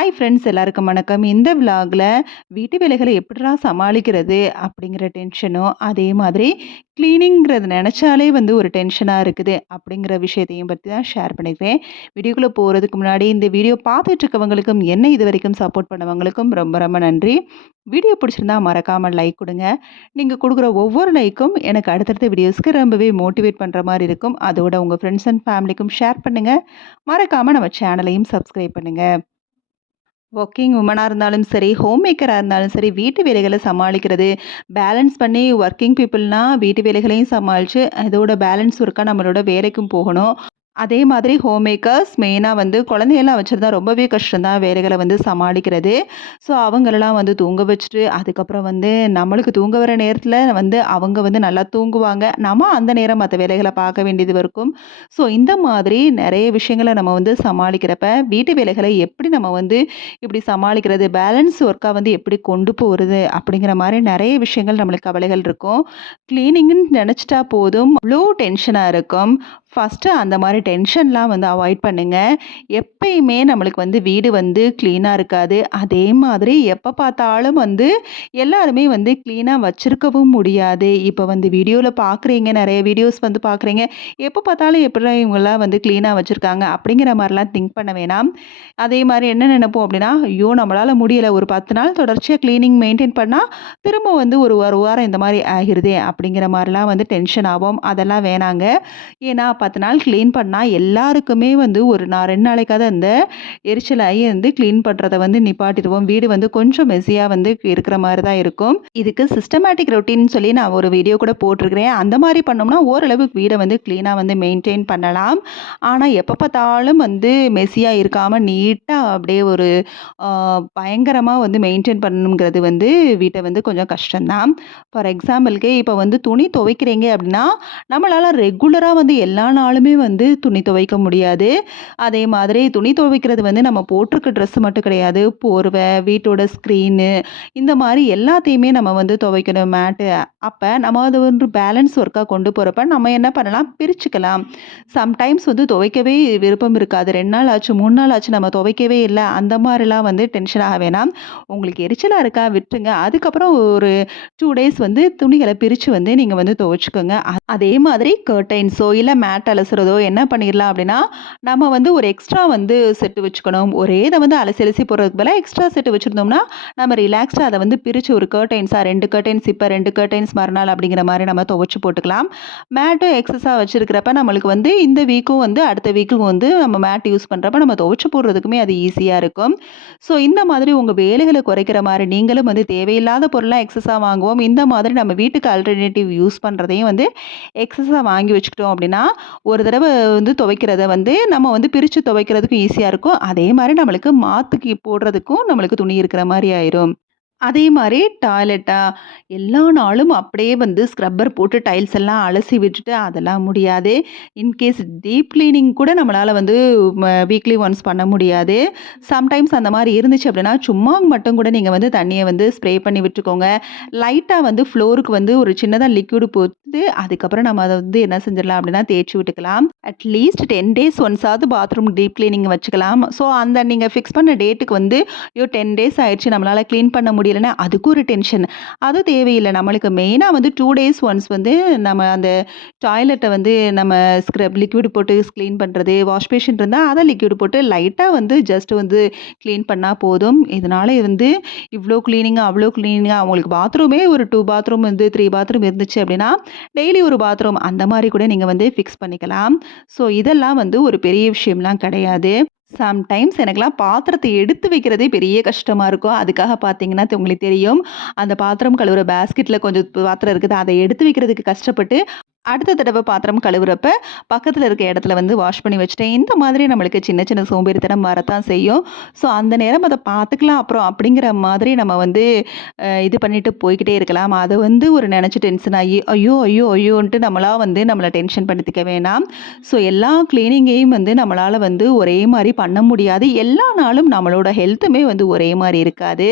Hi friends எல்லாருக்கும் வணக்கம். இந்த விலாகில் வீட்டு வேலைகளை எப்படிடா சமாளிக்கிறது அப்படிங்கிற டென்ஷனும், அதே மாதிரி க்ளீனிங்கிறது நினச்சாலே வந்து ஒரு டென்ஷனாக இருக்குது அப்படிங்கிற விஷயத்தையும் பற்றி தான் ஷேர் பண்ணிக்கிறேன். வீடியோக்குள்ளே போகிறதுக்கு முன்னாடி இந்த வீடியோ பார்த்துட்டு இருக்கவங்களுக்கும் என்ன இது வரைக்கும் சப்போர்ட் பண்ணவங்களுக்கும் ரொம்ப ரொம்ப நன்றி. வீடியோ பிடிச்சிருந்தா மறக்காமல் லைக் கொடுங்க. நீங்கள் கொடுக்குற ஒவ்வொரு லைக்கும் எனக்கு அடுத்தடுத்த வீடியோஸ்க்கு ரொம்பவே மோட்டிவேட் பண்ணுற மாதிரி இருக்கும். அதோட உங்கள் ஃப்ரெண்ட்ஸ் அண்ட் ஃபேமிலிக்கும் ஷேர் பண்ணுங்கள். மறக்காமல் நம்ம சேனலையும் சப்ஸ்கிரைப் பண்ணுங்கள். ஒர்க்கிங் உமனாக இருந்தாலும் சரி, ஹோம் மேக்கராக இருந்தாலும் சரி, வீட்டு வேலைகளை சமாளிக்கிறது, பேலன்ஸ் பண்ணி ஒர்க்கிங் பீப்புள்னால் வீட்டு வேலைகளையும் சமாளித்து அதோட பேலன்ஸ் ஒர்க்காக நம்மளோட வேலைக்கும் போகணும். அதே மாதிரி ஹோம் மேக்கர்ஸ் மெயினாக வந்து குழந்தையெல்லாம் வச்சுருந்தா ரொம்பவே கஷ்டம் தான் வேலைகளை வந்து சமாளிக்கிறது. ஸோ அவங்களெல்லாம் வந்து தூங்க வச்சுட்டு, அதுக்கப்புறம் வந்து நம்மளுக்கு தூங்க வர நேரத்தில் வந்து அவங்க வந்து நல்லா தூங்குவாங்க. நம்ம அந்த நேரம் மற்ற வேலைகளை பார்க்க வேண்டியது இருக்கும். ஸோ இந்த மாதிரி நிறைய விஷயங்களை நம்ம வந்து சமாளிக்கிறப்ப, வீட்டு வேலைகளை எப்படி நம்ம வந்து இப்படி சமாளிக்கிறது, பேலன்ஸ் ஒர்க்காக வந்து எப்படி கொண்டு போகிறது அப்படிங்கிற மாதிரி நிறைய விஷயங்கள் நம்மளுக்கு கவலைகள் இருக்கும். க்ளீனிங்னு நினச்சிட்டா போதும் அவ்வளோ டென்ஷனாக இருக்கும். ஃபஸ்ட்டு அந்த மாதிரி டென்ஷன்லாம் வந்து அவாய்ட் பண்ணுங்கள். எப்பயுமே நம்மளுக்கு வந்து வீடு வந்து க்ளீனாக இருக்காது. அதே மாதிரி எப்போ பார்த்தாலும் வந்து எல்லாருமே வந்து க்ளீனாக வச்சுருக்கவும் முடியாது. இப்போ வந்து வீடியோவில் பார்க்குறீங்க, நிறைய வீடியோஸ் வந்து பார்க்குறீங்க. எப்போ பார்த்தாலும் எப்படிடா இவங்கெல்லாம் வந்து க்ளீனாக வச்சுருக்காங்க அப்படிங்கிற மாதிரிலாம் திங்க் பண்ண வேணாம். அதே மாதிரி என்ன நினைப்போம் அப்படின்னா, ஐயோ நம்மளால் முடியலை, ஒரு 10 நாள் தொடர்ச்சியாக க்ளீனிங் மெயின்டைன் பண்ணால் திரும்ப வந்து ஒரு ஒரு வாரம் இந்த மாதிரி ஆகிருதே அப்படிங்கிற மாதிரிலாம் வந்து டென்ஷன் ஆகும். அதெல்லாம் வேணாங்க. ஏன்னா 10 நாள் க்ளீன் பண்ணால் எல்லாருக்குமே வந்து ஒரு 2 நாளைக்காவது அந்த எரிச்சலாகி வந்து க்ளீன் பண்ணுறத வந்து நிப்பாட்டிடுவோம். வீடு வந்து கொஞ்சம் மெஸ்ஸியாக வந்து இருக்கிற மாதிரி தான் இருக்கும். இதுக்கு சிஸ்டமேட்டிக் ரொட்டீன் சொல்லி நான் ஒரு வீடியோ கூட போட்டிருக்கிறேன். அந்த மாதிரி பண்ணோம்னா ஓரளவுக்கு வீடை வந்து க்ளீனாக வந்து மெயின்டைன் பண்ணலாம். ஆனால் எப்போ பார்த்தாலும் வந்து மெஸ்ஸியாக இருக்காமல் நீட்டாக அப்படியே ஒரு பயங்கரமாக வந்து மெயின்டைன் பண்ணணுங்கிறது வந்து வீட்டை வந்து கொஞ்சம் கஷ்டம்தான். ஃபார் எக்ஸாம்பிளுக்கு இப்போ வந்து துணி துவைக்கிறீங்க அப்படின்னா நம்மளால் ரெகுலராக வந்து எல்லா நாளுமே வந்து துணி துவைக்க முடியாது. அதே மாதிரி துணி துவைக்கிறது வந்து நம்ம போட்டிருக்க ட்ரெஸ் மட்டும் கிடையாது. போர்வை, வீட்டோட ஸ்க்ரீனு, இந்த மாதிரி எல்லாத்தையுமே நம்ம வந்து துவைக்கணும், மேட்டு. அப்போ நம்ம அது வந்து பேலன்ஸ் ஒர்க்காக கொண்டு போகிறப்ப நம்ம என்ன பண்ணலாம், பிரிச்சுக்கலாம். சம்டைம்ஸ் வந்து துவைக்கவே விருப்பம் இருக்காது. 2 நாள் ஆச்சு, 3 நாள் ஆச்சு, நம்ம துவைக்கவே இல்லை, அந்த மாதிரிலாம் வந்து டென்ஷன் ஆக வேணாம். உங்களுக்கு எரிச்சலாக இருக்கா விட்டுருங்க. அதுக்கப்புறம் ஒரு 2 டேஸ் வந்து துணிகளை பிரித்து வந்து நீங்கள் வந்து துவைச்சிக்கோங்க. அதே மாதிரி கர்டைன்ஸோ இல்லை மேட் அலசுறதோ என்ன பண்ணிடலாம் அப்படின்னா, நம்ம வந்து ஒரு எக்ஸ்ட்ரா வந்து செட்டு வச்சுக்கணும். ஒரே இதை வந்து அலசி அலசி போடுறதுக்கு பதிலாக எக்ஸ்ட்ரா செட்டு வச்சுருந்தோம்னா நம்ம ரிலாக்ஸ்டாக அதை வந்து பிரித்து ஒரு கர்டைன்ஸாக 2 கர்டைன்ஸ் இப்போ 2 கர்டைன்ஸ் மறுநாள் அப்படிங்கிற மாதிரி நம்ம துவைச்சு போட்டுக்கலாம். மேட்டும் எக்ஸஸாக வச்சுருக்கிறப்ப நம்மளுக்கு வந்து இந்த வீக்கும் வந்து அடுத்த வீக்கும் வந்து நம்ம மேட் யூஸ் பண்ணுறப்ப நம்ம துவைச்சு போடுறதுக்குமே அது ஈஸியாக இருக்கும். ஸோ இந்த மாதிரி உங்கள் வேலைகளை குறைக்கிற மாதிரி நீங்களும் வந்து தேவையில்லாத பொருளாக எக்ஸஸாக வாங்குவோம். இந்த மாதிரி நம்ம வீட்டுக்கு ஆல்டர்னேட்டிவ் யூஸ் பண்ணுறதையும் வந்து எக்ஸஸாக வாங்கி வச்சுக்கிட்டோம் அப்படின்னா ஒரு தடவை வந்து துவைக்கிறத வந்து நம்ம வந்து பிரித்து துவைக்கிறதுக்கும் ஈஸியாக இருக்கும். அதே மாதிரி நம்மளுக்கு மாற்றுக்கு போடுறதுக்கும் நம்மளுக்கு துணி இருக்கிற மாதிரி ஆயிரும். அதே மாதிரி டாய்லெட்டா எல்லா நாளும் அப்படியே வந்து ஸ்க்ரப்பர் போட்டு டைல்ஸ் எல்லாம் அலசி விட்டுட்டு அதெல்லாம் முடியாது. இன்கேஸ் டீப் கிளீனிங் கூட நம்மளால் வந்து வீக்லி ஒன்ஸ் பண்ண முடியாது. சம்டைம்ஸ் அந்த மாதிரி இருந்துச்சு அப்படின்னா சும்மா மட்டும் கூட நீங்கள் வந்து தண்ணியை வந்து ஸ்ப்ரே பண்ணி விட்டுக்கோங்க. லைட்டாக வந்து ஃப்ளோருக்கு வந்து ஒரு சின்னதாக லிக்விடு போட்டு அதுக்கப்புறம் நம்ம அதை வந்து என்ன செஞ்சிடலாம் அப்படின்னா தேய்ச்சி விட்டுக்கலாம். அட்லீஸ்ட் 10 டேஸ் ஒன்ஸாவது பாத்ரூம் டீப் கிளீனிங் வச்சுக்கலாம். ஸோ அந்த நீங்கள் ஃபிக்ஸ் பண்ண டேட்டுக்கு வந்து 10 டேஸ் ஆயிடுச்சு நம்மளால் க்ளீன் பண்ண முடியலைன்னா அதுக்கு ஒரு டென்ஷன். அது தேவையில்லை. நம்மளுக்கு மெயினாக வந்து 2 டேஸ் ஒன்ஸ் வந்து நம்ம அந்த டாய்லெட்டை வந்து நம்ம லிக்விட் போட்டு க்ளீன் பண்ணுறது, வாஷ் பேஷன் இருந்தால் அதை லிக்விட் போட்டு லைட்டாக வந்து ஜஸ்ட் வந்து க்ளீன் பண்ணால் போதும். இதனால் வந்து இவ்வளோ க்ளீனிங்காக அவ்வளோ க்ளீனிங்காக அவங்களுக்கு பாத்ரூமே ஒரு 2 பாத்ரூம் வந்து 3 பாத்ரூம் இருந்துச்சு அப்படின்னா டெய்லி ஒரு பாத்ரூம் அந்த மாதிரி கூட நீங்கள் வந்து ஃபிக்ஸ் பண்ணிக்கலாம். ஸோ இதெல்லாம் வந்து ஒரு பெரிய விஷயம்லாம் கிடையாது. சம்டைம்ஸ் எனக்கெல்லாம் பாத்திரத்தை எடுத்து வைக்கிறதே பெரிய கஷ்டமாக இருக்கும். அதுக்காக பார்த்தீங்கன்னா உங்களுக்கு தெரியும், அந்த பாத்திரம் கழுவுற பேஸ்கெட்டில் கொஞ்சம் பாத்திரம் இருக்குது, அதை எடுத்து வைக்கிறதுக்கு கஷ்டப்பட்டு அடுத்த தடவை பாத்திரம் கழுவுறப்ப பக்கத்தில் இருக்க இடத்துல வந்து வாஷ் பண்ணி வச்சுட்டேன். இந்த மாதிரி நம்மளுக்கு சின்ன சின்ன சோம்பேறித்தனம் வரத்தான் செய்யும். ஸோ அந்த நேரம் அதை பார்த்துக்கலாம் அப்புறம் அப்படிங்கிற மாதிரி நம்ம வந்து இது பண்ணிட்டு போய்கிட்டே இருக்கலாம். அதை வந்து ஒரு நினச்சி டென்ஷன் ஆகி ஐயோ ஐயோ ஐயோன்ட்டு நம்மளாக வந்து நம்மளை டென்ஷன் படுத்திக்க வேணாம். ஸோ எல்லா க்ளீனிங்கையும் வந்து நம்மளால் வந்து ஒரே மாதிரி பண்ண முடியாது. எல்லா நாளும் நம்மளோட ஹெல்த்துமே வந்து ஒரே மாதிரி இருக்காது.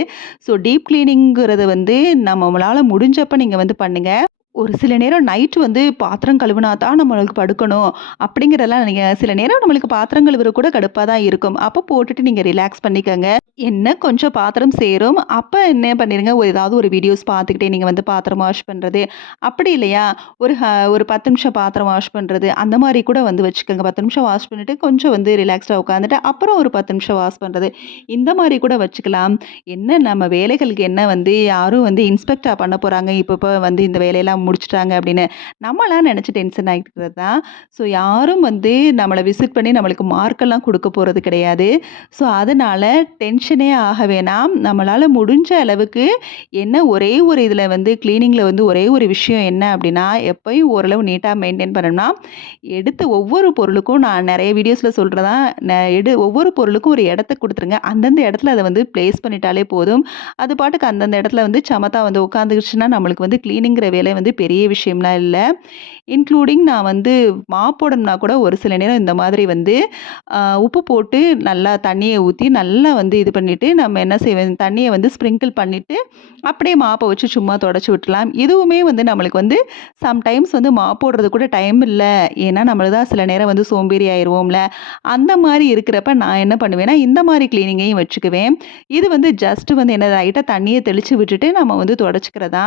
ஸோ டீப் க்ளீனிங்கிறது வந்து நம்மளால் முடிஞ்சப்போ நீங்கள் வந்து பண்ணுங்கள். ஒரு சில நேரம் நைட்டு வந்து பாத்திரம் கழுவுனா தான் நம்மளுக்கு படுக்கணும் அப்படிங்கிறதெல்லாம் நீங்க சில நேரம் நம்மளுக்கு பாத்திரம் கழுவுற கூட கடுப்பா தான் இருக்கும். அப்ப போட்டுட்டு நீங்க ரிலாக்ஸ் பண்ணிக்கங்க. என்ன கொஞ்சம் பாத்திரம் சேரும். அப்ப என்ன பண்ணிருங்க, ஏதாவது ஒரு வீடியோஸ் பார்த்துக்கிட்டே நீங்க வந்து பாத்திரம் வாஷ் பண்றது. அப்படி இல்லையா, ஒரு 10 நிமிஷம் பாத்திரம் வாஷ் பண்றது. அந்த மாரி கூட வந்து வச்சுக்கோங்க. 10 நிமிஷம் வாஷ் பண்ணிட்டு கொஞ்சம் வந்து ரிலாக்ஸ்டா உட்காந்துட்டு, அப்புறம் ஒரு 10 நிமிஷம் வாஷ் பண்றது. இந்த மாரி கூட வச்சுக்கலாம். என்ன நம்ம வேலைகளுக்கு என்ன வந்து யாரும் வந்து இன்ஸ்பெக்ட்டா பண்ண போறாங்க. இப்ப வந்து இந்த வேலையெல்லாம் முடிச்சுட்டாங்க அப்படின்னு. நம்மளா நெனச்சு டென்ஷன் ஆகிக்கிறது தான். ஸோ யாரும் வந்து நம்மள விசிட் பண்ணி நம்மளுக்கு மார்க்கெல்லாம் குடுக்க போறது கிடையாது. ஸோ அதனால டென்ஷனே ஆக வேணாம். நம்மளால முடிஞ்ச அளவுக்கு என்ன ஒரே ஒரு இதில வந்து கிளீனிங்கில வந்து ஒரே ஒரு விஷயம் என்ன அப்படின்னா, எப்பயும் ஓரளவு நீட்டா மெயின்டெயின் பண்ணணும்னா, எடுத்த ஒவ்வொரு பொருளுக்கும் நான் நெறைய வீடியோஸ்ல சொல்றதான், ஒவ்வொரு பொருளுக்கும் ஒரு இடத்த குடுத்துருங்க. அந்தந்த இடத்துல அத வந்து பிளேஸ் பண்ணிட்டாலே போதும். அது பாட்டுக்கு அந்தந்த இடத்துல வந்து சமத்தா வந்து உட்காந்துருச்சுன்னா, நம்மளுக்கு வந்து கிளீனிங்கிற வேலை வந்து பெரிய விஷயம்லாம் இல்ல. இன்க்ளூடிங் நான் வந்து மாப் போடணும்னா கூட ஒரு சில நேரம் இந்த மாதிரி வந்து உப்பு போட்டு நல்லா தண்ணிய ஊத்தி நல்லா வந்து இது பண்ணிட்டு, நம்ம என்ன செய்வேன் தண்ணிய வந்து ஸ்ப்ரிங்கிள் பண்ணிட்டு, அப்படியே மாப்ப வச்சு சும்மா தொடச்சு விட்டுறலாம். இதுவுமே வந்து நம்மளுக்கு வந்து சம்டைம்ஸ் வந்து மாப் போடுறது கூட டைம் இல்ல. ஏன்னா நம்மள தான் சில நேரம் வந்து சோம்பேறி ஆயிருவோம்ல. அந்த மாரி இருக்கிறப்ப நான் என்ன பண்ணுவேன்னா, இந்த மாரி கிளீனிங்கையும் வச்சுக்குவேன். இது வந்து ஜஸ்ட் வந்து என்ன லைட்டா தண்ணிய தெளிச்சு விட்டுட்டு நம்ம வந்து தொடச்சுக்கிறதா.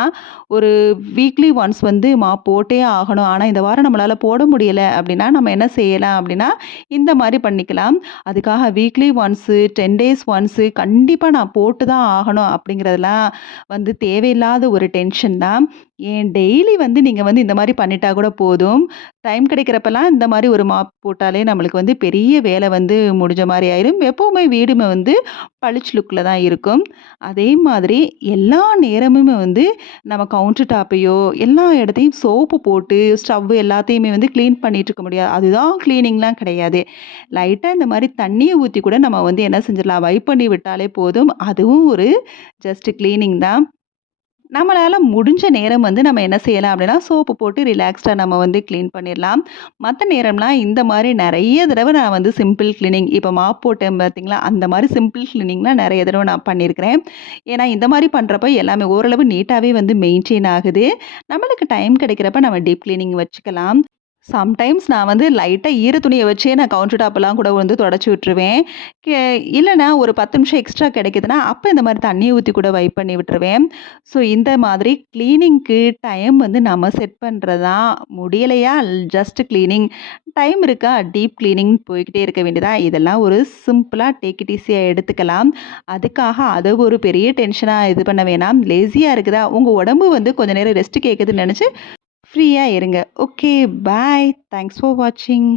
ஒரு வீக்லி ஒன்ஸ் வந்து மாப் போட்டே ஆகணும். ஆனா, இந்த வாரம் நம்மளால போட முடியல அப்படின்னா, நம்ம என்ன செய்யலாம் அப்படின்னா, இந்த மாரி பண்ணிக்கலாம். அதுக்காக வீக்லி ஒன்ஸு, 10 டேஸ் ஒன்ஸு கண்டிப்பா நான் போட்டு தான் ஆகணும் அப்படிங்கிறதெல்லாம் வந்து தேவையில்லாத ஒரு டென்ஷன் தான். ஏன் டெய்லி வந்து நீங்க வந்து இந்த மாரி பண்ணிட்டா கூட போதும். டைம் கிடைக்கிறப்பலாம் இந்த மாரி ஒரு மாப் போட்டாலே நம்மளுக்கு வந்து பெரிய வேலை வந்து முடிஞ்ச மாரி ஆயிரும். எப்பவுமே வீடுமே வந்து பளிச்சு லுக்ல தான் இருக்கும். அதே மாதிரி எல்லா நேரமுமே வந்து நம்ம கவுண்டர் டாப்பையோ, எல்லா இடத்தையும் சோப்பு போட்டு ஸ்டவ் எல்லாத்தையுமே வந்து கிளீன் பண்ணிட்டு இருக்க முடியாது. அதுதான் கிளீனிங்லாம் கிடையாது. லைட்டா இந்த மாரி தண்ணிய ஊத்தி கூட நம்ம வந்து என்ன செஞ்சிடலாம், வைப் பண்ணி விட்டாலே போதும். அதுவும் ஒரு ஜஸ்ட் கிளீனிங் தான். நம்மளால முடிஞ்ச நேரம் வந்து நம்ம என்ன செய்யலாம் அப்படின்னா, சோப்பு போட்டு ரிலாக்ஸ்டா நம்ம வந்து கிளீன் பண்ணிடலாம். மத்த நேரம்லாம் இந்த மாரி நெறைய தடவ நான் வந்து சிம்பிள் கிளீனிங் இப்ப மாப் போட்டேன் பார்த்தீங்களா, அந்த மாரி சிம்பிள் கிளீனிங்லாம் நெறைய தடவ நான் பண்ணியிருக்கிறேன். ஏன்னா இந்த மாரி பண்றப்ப எல்லாமே ஓரளவு நீட்டாவே வந்து மெயின்டெயின் ஆகுது. நம்மளுக்கு டைம் கிடைக்கிறப்ப நம்ம டீப் கிளீனிங் வச்சுக்கலாம். சம்டைம்ஸ் நான் வந்து லைட்டா ஈர துணிய வச்சே நான் கவுண்டர் டாப்லாம் கூட வந்து தொடச்சு விட்டுருவேன். கே இல்லன்னா ஒரு 10 நிமிஷம் எக்ஸ்ட்ரா கிடைக்குதுன்னா, அப்ப இந்த மாரி தண்ணிய ஊத்தி கூட வைப் பண்ணி விட்டுருவேன். ஸோ இந்த மாதிரி கிளீனிங்க்கு டைம் வந்து நம்ம செட் பண்றது தான். முடியலையா ஜஸ்ட் கிளீனிங், டைம் இருக்கா டீப் கிளீனிங் போய்க்கிட்டே இருக்க வேண்டியதா. இதெல்லாம் ஒரு சிம்பிளா டேக் இட் ஈஸியா எடுத்துக்கலாம். அதுக்காக அத ஒரு பெரிய டென்ஷனா இது பண்ண வேணாம். லேசியா இருக்குதா, உங்க உடம்பு வந்து கொஞ்ச நேரம் ரெஸ்ட் கேட்குதுன்னு நெனச்சு ஃப்ரீயா இருங்க. Okay, bye. தேங்க்ஸ் ஃபார் வாட்சிங்.